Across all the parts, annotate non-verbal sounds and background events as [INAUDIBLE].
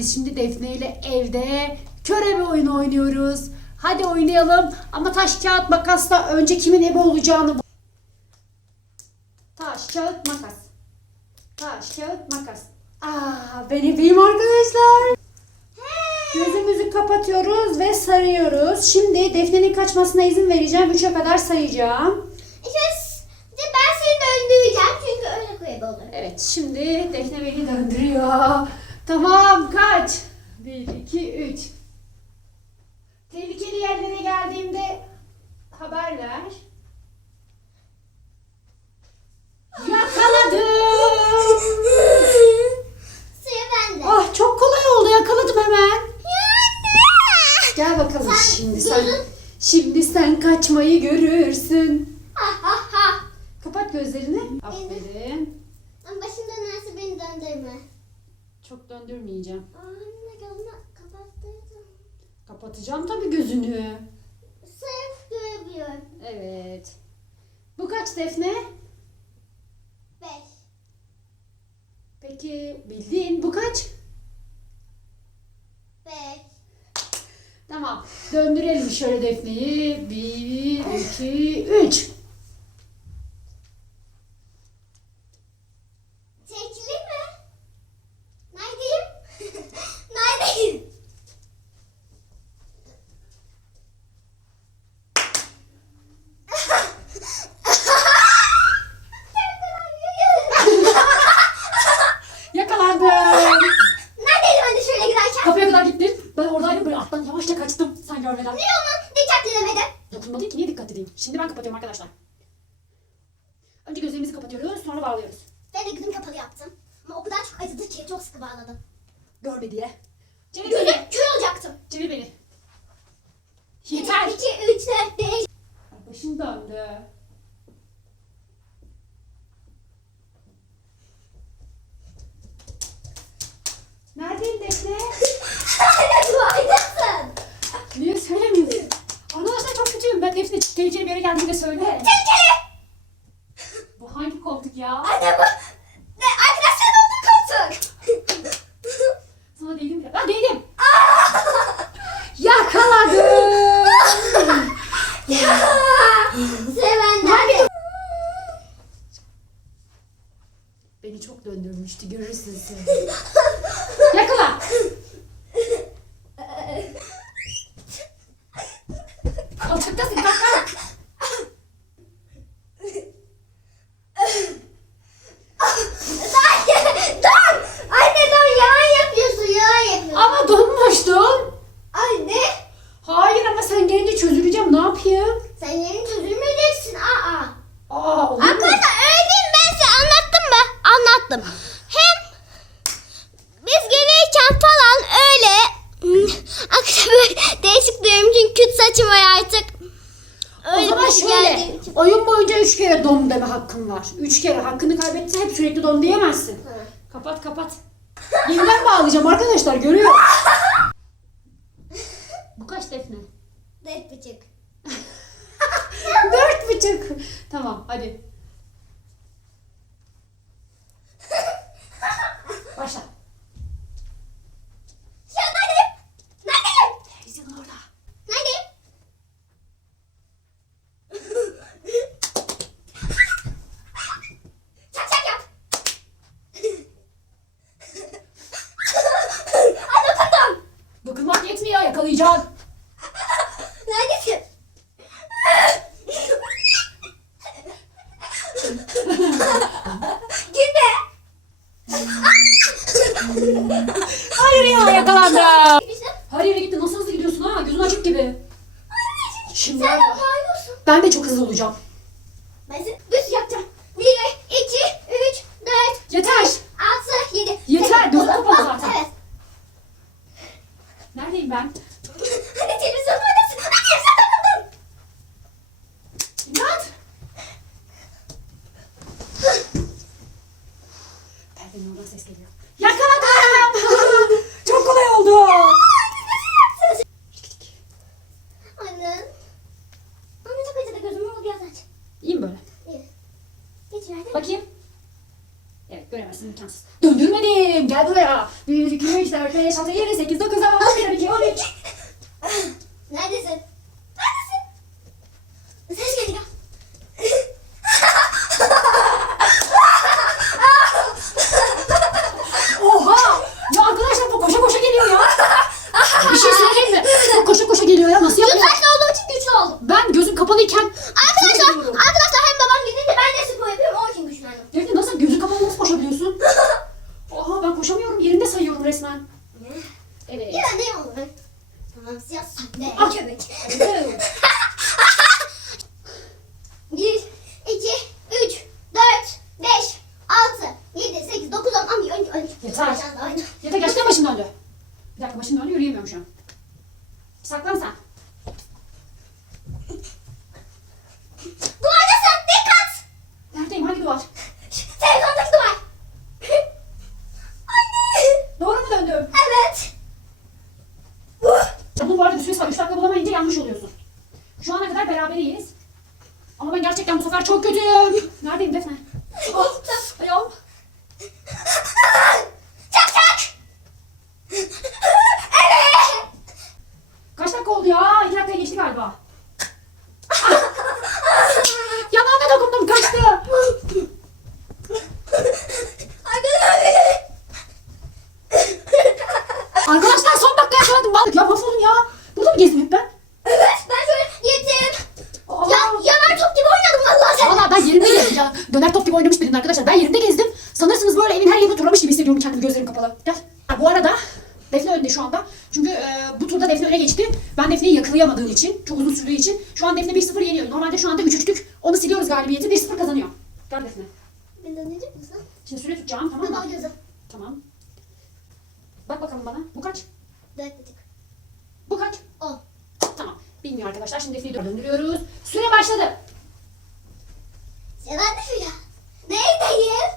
biz şimdi Defne ile evde körebe oyunu oynuyoruz. Hadi oynayalım ama taş kağıt makasla önce kimin ebe olacağını Taş kağıt makas. Taş kağıt makas. Aa ben ebeyim arkadaşlar. Gözümüzü kapatıyoruz ve sarıyoruz. Şimdi Defne'nin kaçmasına izin vereceğim. 3'e kadar sayacağım. İşte ben seni döndüreceğim çünkü öyle koyabilir olur. Evet şimdi Defne beni döndürüyor. Tamam kaç. 1, 2, 3. Tehlikeli yerlere geldiğimde haber ver. Yakaladım. Sıra bende. Ah çok kolay oldu yakaladım hemen. Gel bakalım Sen şimdi sen. Şimdi sen kaçmayı görürsün. Ha ha ha. Kapat gözlerini. Aferin. Ama başımda neresi beni döndürme. Çok döndürmeyeceğim. Anne gözümü kapattırdım. Kapatacağım tabii gözünü. Sırf görebiliyorum. Evet. Bu kaç Defne? Beş. Peki bildiğin bu kaç? Beş. Tamam. Döndürelim şöyle Defne'yi. Bir, iki, üç. Tekli mi? Neredeyim? Neredeyim? Yakalandım. Neredeydim hadi şöyle giderken? Kapıya kadar gittin. Ben oradaydım yavaşça kaçtım. Sen görmeden. Niye onu dikkatli demedim? Dokunmadın ki niye dikkat edeyim? Şimdi ben kapatıyorum arkadaşlar. Önce gözlerimizi kapatıyoruz sonra bağlıyoruz. Ben de gözümü kapalı yaptım. Ama o kadar çok acıdı ki çok sıkı bağladım. Görme diye. Çevir Gözüm beni. kör olacaktım. Çevir beni. Yeter. 2, 3, 4, 5. Başım döndü. Neredeyim Defne? Hala duaydasın. Niye söylemiyorsun? Arkadaşlar çok kötüyüm. Tehlikeli bir yere geldiğinde söyle. Tehlikeli. Bu hangi koltuk ya? Anne bu. Ne arkadaşlar oldu koltuk. Sana değdim bile. Ben değdim. Yakaladım. [LAUGHS] ya. Nerede? Beni çok döndürmüştü. Görürsün sen. Yakala. Koltuktasın. Kalk kalk. Dur. Dur. Anne dur yalan yapıyorsun yalan yapıyorsun. Ama donmuştun. Anne. Hayır ama sen gelince çözüleceğim. Ne yapayım? Sen yeni çözülmeyeceksin. Aa. Aa olur mu? Arkadaşlar öyle değil mi? Ben size anlattım mı? Anlattım. Hem biz gelirken falan öyle [LAUGHS] akşam böyle değişik diyorum çünkü küt saçım var artık. O zaman şey şöyle. Oyun boyunca üç kere don deme hakkın var. Üç kere. Hakkını kaybetse hep sürekli don diyemezsin. Hı. Kapat kapat. Yeniden bağlayacağım arkadaşlar. Görüyor. [LAUGHS] Bu kaç Defne? Dört buçuk. [LAUGHS] Dört buçuk. Tamam hadi. えっ? sesleniyor. Ya Tamam siyah. Ah. Köpek. [LAUGHS] Evet. 1, 2, 3, 4, 5, 6, 7, 8, 9, 10, 11, 12, 13. Yeter. Biraz daha oyna. Ya da gerçekten başım döndü. Bir dakika başım döndü yürüyemiyorum şu an. Saklan sen. Duvardasın. Dikkat. Neredeyim? Hangi duvar? Telefondaki duvar. Anne. Doğru mu döndüm? Evet. Bunun bu arada bir süresi var. 3 dakika bulamayınca yanlış oluyorsun. Şu ana kadar beraberiyiz. Ama ben gerçekten bu sefer çok kötüyüm. Neredeyim Defne? Oh, ayağım. Çak çak. Kaç dakika oldu ya? 2 dakikaya geçti galiba. Yanağına dokundum kaçtı. Arkadaşlar. Arkadaşlar son dakika yakaladım. Vallahi ya mahvoldum ya. Burada mı gezdim hep ben? Evet ben şöyle gittim. Aa. Ya yanar top gibi oynadım vallahi sen. Valla ben yerimde gezdim ya. Döner top gibi oynamış birinin arkadaşlar. Ben yerimde gezdim. Sanırsınız böyle evin her yerini turlamış gibi hissediyorum kendimi gözlerim kapalı. Gel. Ha, bu arada Defne önde şu anda. Çünkü e, bu turda Defne öne geçti. Ben Defne'yi yakalayamadığım için, çok uzun sürdüğü için. Şu an Defne 1-0 yeniyor. Normalde şu anda 3-3'lük. Onu siliyoruz galibiyeti. 1-0 kazanıyor. Gel Defne. Ben ne misin? Şimdi süre tutacağım tamam Tamam mı? gözüm. Tamam. Bak bakalım bana. Bu kaç? Dört buçuk. Bu kaç? On. Tamam. Bilmiyor arkadaşlar. Şimdi Defne'yi döndürüyoruz. Süre başladı. Sen neredesin? [LAUGHS] Neredeyim?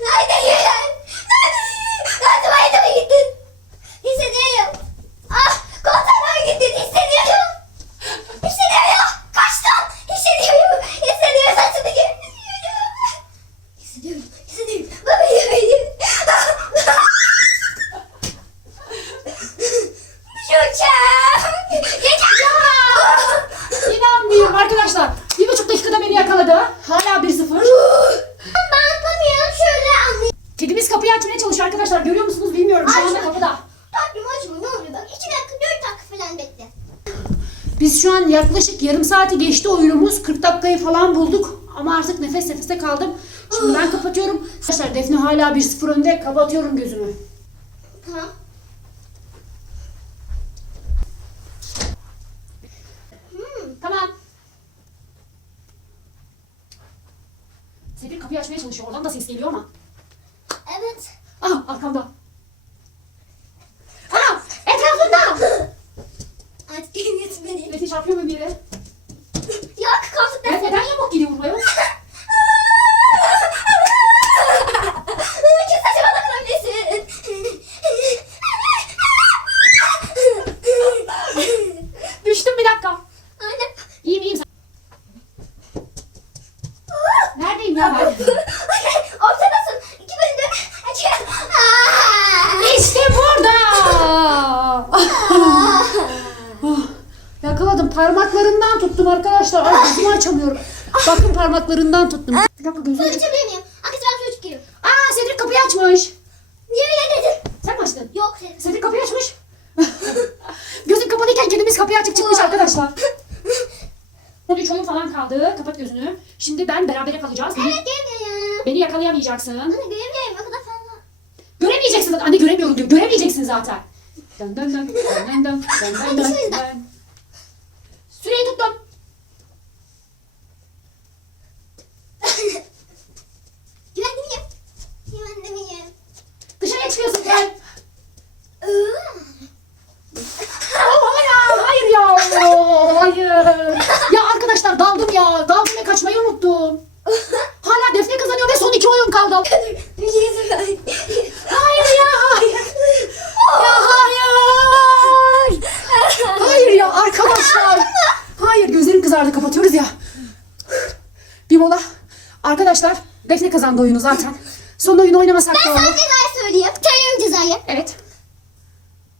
Neredeyim? Neredeyim? Mi gittin? Hissediyorum. Ah koltuğuma gittin hissediyorum. Hissediyorum. Kaçtım. Hissediyorum. Hissediyorum. Saçını hissediyorum. Hissediyorum. Hissediyorum. Baba yemedim. Düşeceğim. Yeter ya. İnanmıyorum arkadaşlar. Bir buçuk dakikada beni yakaladı. Hala 1-0. Ben anlamıyorum şöyle anlayayım. Kedimiz kapıyı açmaya çalışıyor arkadaşlar. Görüyor musunuz bilmiyorum. Şu anda Açma. kapıda. Tatlım açma ne oluyor bak. İki dakika dört dakika falan bekle. Biz şu an yaklaşık yarım saati geçti oyunumuz. 40 dakikayı falan bulduk. Ama artık nefes nefese kaldım. Şimdi ben kapatıyorum. Arkadaşlar Defne hala 1-0 önde. Kapatıyorum gözümü. Tamam. Hmm. Tamam. Sedil kapıyı açmaya çalışıyor. Oradan da ses geliyor ama. Evet. Aha arkamda. Ana etrafında. Artık Defne çarpıyor mu bir yere? Yok kalkıp Evet, neden yamuk gidiyor buraya? Kes saçıma dokunabilirsin. Düştüm bir dakika. Annem. İyiyim iyiyim. Neredeyim ya ben? Ortadasın. İki bölümde. Açıyorum. Aa! İşte burada. Oh, Parmaklarından tuttum arkadaşlar. Ay gözümü açamıyorum. Bakın parmaklarından tuttum. Bir dakika Su gözümü aç. içebilir miyim? Su içiyorum. Aa Cedric kapıyı açmış. Niye öyle dedin? Sen mi açtın? Yok. Cedric kapıyı açmış. [LAUGHS] Gözüm kapalıyken kedimiz kapıyı açıp çıkmış arkadaşlar. 13 oyun falan kaldı. Kapat gözünü. Şimdi ben berabere kalacağız. Beni, Evet görmüyorum. beni yakalayamayacaksın. Anne göremiyorum o kadar fazla. Göremeyeceksin zaten. Anne göremiyorum diyor. Göremeyeceksin zaten. Dön dön dön. Dön dön dön. Dön dön dön. Hangisini de? dön. Süreyi tuttum. Güvenli miyim? Güvenli miyim? Dışarıya çıkıyorsun gel. Iıı. Ama ya hayır ya. Oo, Hayır. Ya arkadaşlar daldım ya. Daldım ve kaçmayı unuttum. Hala Defne kazanıyor ve son iki oyun kaldı. Bir şey söyle. Hayır ya hayır. Ya hayır. Hayır ya arkadaşlar. Hayır kapatıyoruz ya. Bir mola. Arkadaşlar Defne kazandı oyunu zaten. Son oyunu oynamasak da Ben olur. sana cezayı söyleyeyim. Söylüyorum cezayı. Evet.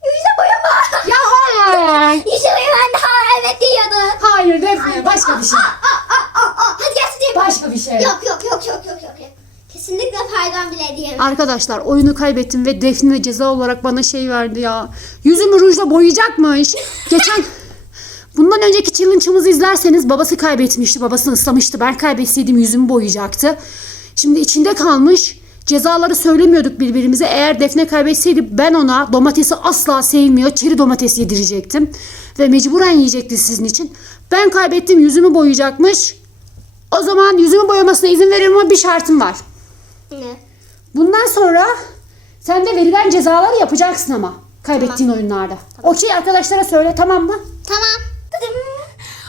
Yüzde boyama. Ya hayır. [LAUGHS] Yüzde boyama daha evet diyordu. Hayır Defne başka bir şey. Aa, aa, aa, aa. Hadi gel tutayım. Başka bir şey. Yok yok yok yok yok yok. yok. Kesinlikle faydan bile diyemem. Arkadaşlar oyunu kaybettim ve Defne ceza olarak bana şey verdi ya. Yüzümü rujla boyayacakmış. Geçen [LAUGHS] bundan önceki challenge'ımızı izlerseniz babası kaybetmişti. Babasını ıslamıştı. Ben kaybetseydim yüzümü boyayacaktı. Şimdi içinde kalmış. Cezaları söylemiyorduk birbirimize. Eğer Defne kaybetseydi ben ona domatesi asla sevmiyor. Çeri domates yedirecektim. Ve mecburen yiyecekti sizin için. Ben kaybettim yüzümü boyayacakmış. O zaman yüzümü boyamasına izin veririm ama bir şartım var. Ne? Bundan sonra sen de verilen cezaları yapacaksın ama kaybettiğin oyunlarda. Okey arkadaşlara söyle tamam mı? Tamam.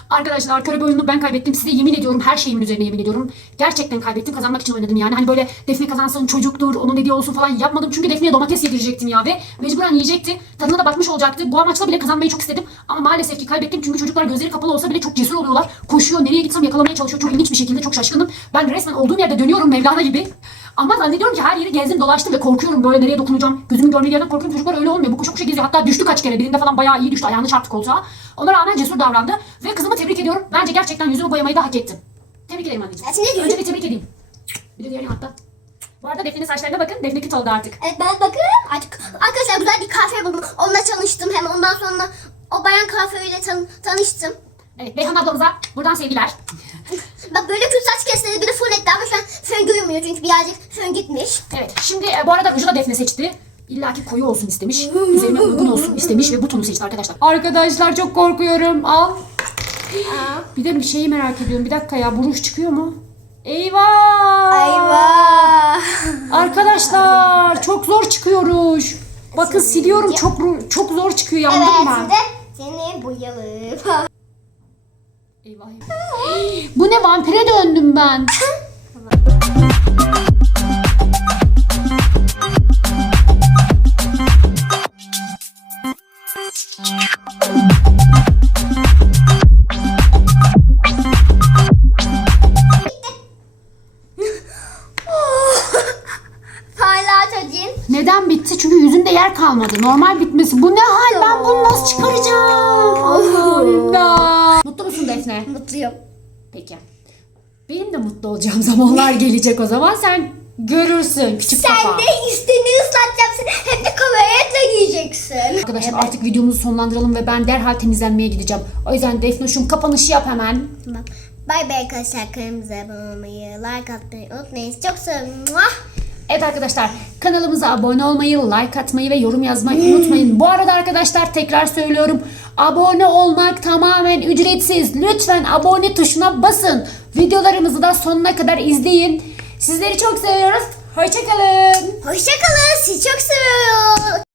Arkadaşlar körebe oyununu ben kaybettim. Size yemin ediyorum her şeyimin üzerine yemin ediyorum. Gerçekten kaybettim. Kazanmak için oynadım yani. Hani böyle Defne kazansın çocuktur onun dediği olsun falan yapmadım. Çünkü Defne'ye domates yedirecektim ya ve mecburen yiyecekti. Tadına da bakmış olacaktı. Bu amaçla bile kazanmayı çok istedim. Ama maalesef ki kaybettim. Çünkü çocuklar gözleri kapalı olsa bile çok cesur oluyorlar. Koşuyor. Nereye gitsem yakalamaya çalışıyor. Çok ilginç bir şekilde. Çok şaşkınım. Ben resmen olduğum yerde dönüyorum Mevlana gibi. Ama zannediyorum ki her yeri gezdim dolaştım ve korkuyorum böyle nereye dokunacağım. Gözümün görmediği yerden korkuyorum. Çocuklar öyle olmuyor. Bu koşu koşu geziyor. Hatta düştü kaç kere. Birinde falan bayağı iyi düştü. Ayağını çarptı koltuğa. Ona rağmen cesur davrandı. Ve kızımı tebrik ediyorum. Bence gerçekten yüzümü boyamayı da hak ettim. Tebrik ederim anneciğim. Sen ne diyorsun? Önce bir tebrik edeyim. Bir de diğerini hatta. Bu arada Defne'nin saçlarına bakın. Defne küt oldu artık. Evet ben bakın artık arkadaşlar güzel bir kahve buldum. Onunla tanıştım hem ondan sonra o bayan kahveyle tan tanıştım. Evet Beyhan ablamıza buradan sevgiler. Bak böyle kül saç kesleri bir de full etti ama şu an fön görünmüyor çünkü birazcık fön gitmiş. Evet şimdi e, bu arada ruju da Defne seçti. İlla ki koyu olsun istemiş. Üzerine uygun olsun istemiş ve bu tonu seçti arkadaşlar. Arkadaşlar çok korkuyorum. Al. Bir de bir şeyi merak ediyorum. Bir dakika ya bu ruj çıkıyor mu? Eyvah! Eyvah. Arkadaşlar çok zor çıkıyor ruj. Bakın siliyorum çok ru- çok zor çıkıyor yandım Evet ben. şimdi seni boyayalım. [LAUGHS] Eyvah. Bu ne vampire döndüm ben. [LAUGHS] Neden bitti? Çünkü yüzünde yer kalmadı. Normal bitmesi. Peki. Benim de mutlu olacağım [LAUGHS] zamanlar gelecek o zaman. Sen görürsün küçük Sen kafa. de ıslatacağım seni. Hem de kameretle giyeceksin. Arkadaşlar artık videomuzu sonlandıralım ve ben derhal temizlenmeye gideceğim. O yüzden Defnoş'um kapanışı yap hemen. Tamam. Bay bay arkadaşlar. Kanalımıza abone olmayı, like atmayı unutmayın. Çok seviyorum. Muah. Evet arkadaşlar kanalımıza abone olmayı, like atmayı ve yorum yazmayı unutmayın. Bu arada arkadaşlar tekrar söylüyorum. Abone olmak tamamen ücretsiz. Lütfen abone tuşuna basın. Videolarımızı da sonuna kadar izleyin. Sizleri çok seviyoruz. Hoşçakalın. Hoşçakalın. Sizi çok seviyorum.